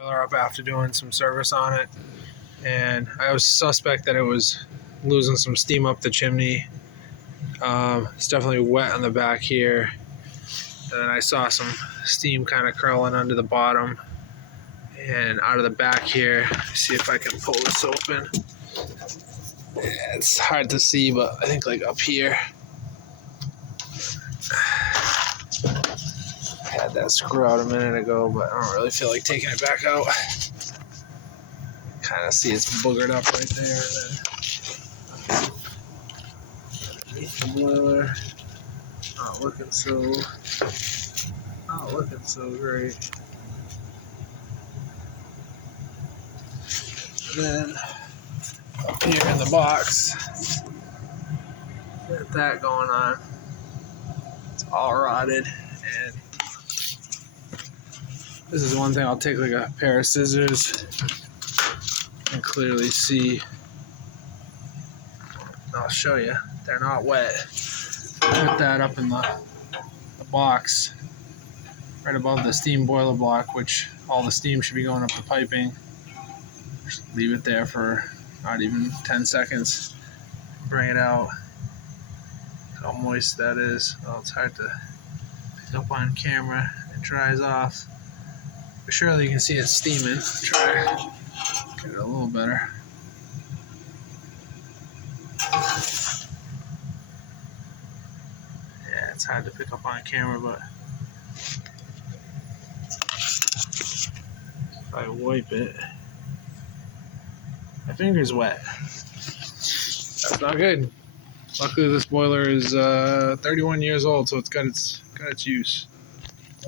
Up after doing some service on it, and I was suspect that it was losing some steam up the chimney. It's definitely wet on the back here, and then I saw some steam kind of curling under the bottom and out of the back here. See if I can pull this open. Yeah, it's hard to see, but I think like up here. I had that screw out a minute ago, but I don't really feel like taking it back out. Kind of see it's boogered up right there. And then underneath the boiler, not looking so great. And then up here in the box, got that going on. It's all rotted, and this is one thing. I'll take like a pair of scissors and clearly see. I'll show you. They're not wet. Put that up in the box right above the steam boiler block, which all the steam should be going up the piping. Just leave it there for not even 10 seconds. Bring it out. How moist that is. Well, it's hard to pick up on camera. It dries off. But surely you can see it steaming. Try get it a little better. Yeah, it's hard to pick up on camera, but if I wipe it, my finger's wet. That's not good. Luckily, this boiler is 31 years old, so it's got its use.